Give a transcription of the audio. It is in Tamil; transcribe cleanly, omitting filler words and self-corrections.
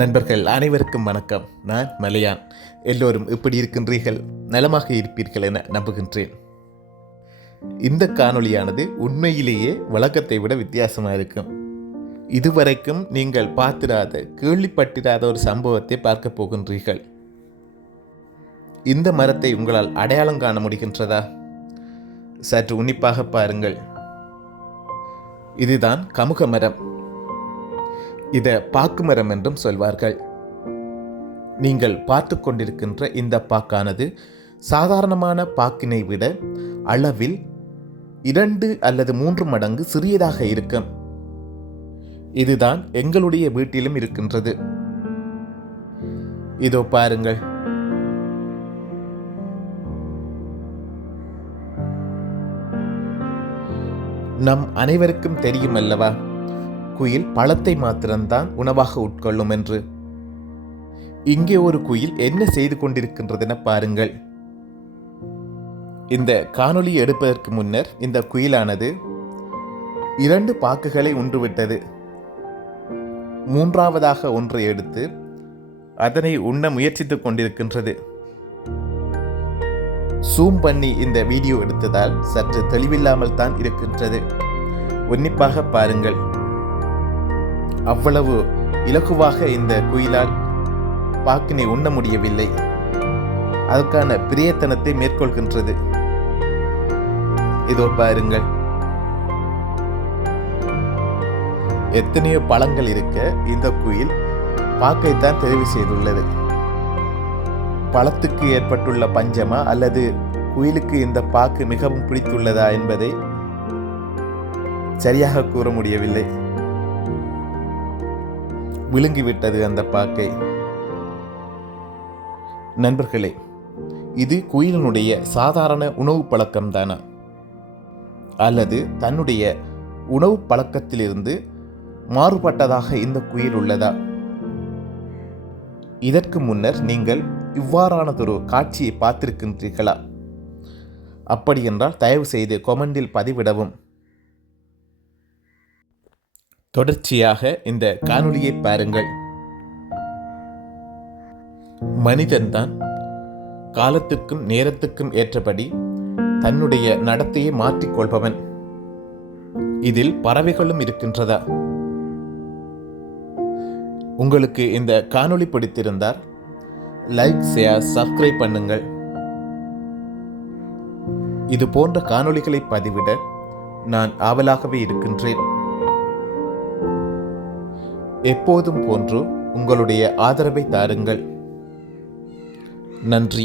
நண்பர்கள் அனைவருக்கும் வணக்கம். நான் மலையான். எல்லோரும் எப்படி இருக்கின்றீர்கள்? நலமாக இருப்பீர்கள் என நம்புகின்றேன். இந்த காணொளியானது உண்மையிலேயே வழக்கத்தை விட வித்தியாசமாக இருக்கும். இதுவரைக்கும் நீங்கள் பார்த்திராத, கேள்விப்பட்டிராத ஒரு சம்பவத்தை பார்க்க போகின்றீர்கள். இந்த மரத்தை உங்களால் அடையாளம் காண முடிகின்றதா? சற்று உன்னிப்பாக பாருங்கள். இதுதான் கமுக மரம். இதை பாக்கு மரம் என்றும் சொல்வார்கள். நீங்கள் பார்த்து கொண்டிருக்கின்ற இந்த பாக்கானது சாதாரணமான பாக்கினை விட அளவில் 2 அல்லது 3 மடங்கு சிறியதாக இருக்கும். இதுதான் எங்களுடைய வீட்டிலும் இருக்கின்றது. இதோ பாருங்கள். நம் அனைவருக்கும் தெரியும் அல்லவா, குயில் பழத்தை மாத்திரம்தான் உணவாக உட்கொள்ளும் என்று. இங்கே ஒரு குயில் என்ன செய்து கொண்டிருக்கின்றதென பாருங்கள். இந்த காணொளி எடுப்பதற்கு முன்னர் இந்த குயிலானது 2 பாக்குகளை உண்டுவிட்டது. 3ஆவதாக ஒன்றை எடுத்து அதனை உண்ண முயற்சித்துக் கொண்டிருக்கின்றது. சூம் பண்ணி இந்த வீடியோ எடுத்ததால் சற்று தெளிவில்லாமல் தான் இருக்கின்றது. உன்னிப்பாக பாருங்கள். அவ்வளவு இலகுவாக இந்த குயிலால் பாக்கினை உண்ண முடியவில்லை. அதற்கான பிரயத்தனத்தை மேற்கொள்கின்றது. இதோ பாருங்கள். எத்தனையோ பழங்கள் இருக்க இந்த குயில் பாக்கைத்தான் தெரிவு செய்துள்ளது. பழத்துக்கு ஏற்பட்டுள்ள பஞ்சமா அல்லது குயிலுக்கு இந்த பாக்கு மிகவும் பிடித்துள்ளதா என்பதை சரியாக கூற முடியவில்லை. விழுங்கிவிட்டது அந்த பாக்கை. நண்பர்களே, இது குயிலினுடைய சாதாரண உணவு பழக்கம்தானா, அல்லது தன்னுடைய உணவு பழக்கத்திலிருந்து மாறுபட்டதாக இந்த குயில் உள்ளதா? இதற்கு முன்னர் நீங்கள் இவ்வாறானதொரு காட்சியை பார்த்திருக்கின்றீர்களா? அப்படி என்றால் தயவு செய்து கொமெண்டில் பதிவிடவும். தொடர்ச்சியாக இந்த காணொளியை பாருங்கள். மனிதன்தான் காலத்திற்கும் நேரத்துக்கும் ஏற்றபடி தன்னுடைய நடத்தையை மாற்றிக்கொள்பவன். இதில் பறவைகளும் இருக்கின்றதா? உங்களுக்கு இந்த காணொளி பிடித்திருந்தால் லைக், ஷேர், சப்ஸ்கிரைப் பண்ணுங்கள். இது போன்ற காணொளிகளை பதிவிட நான் ஆவலாகவே இருக்கின்றேன். எப்போதும் போன்று உங்களுடைய ஆதரவை தாருங்கள். நன்றி.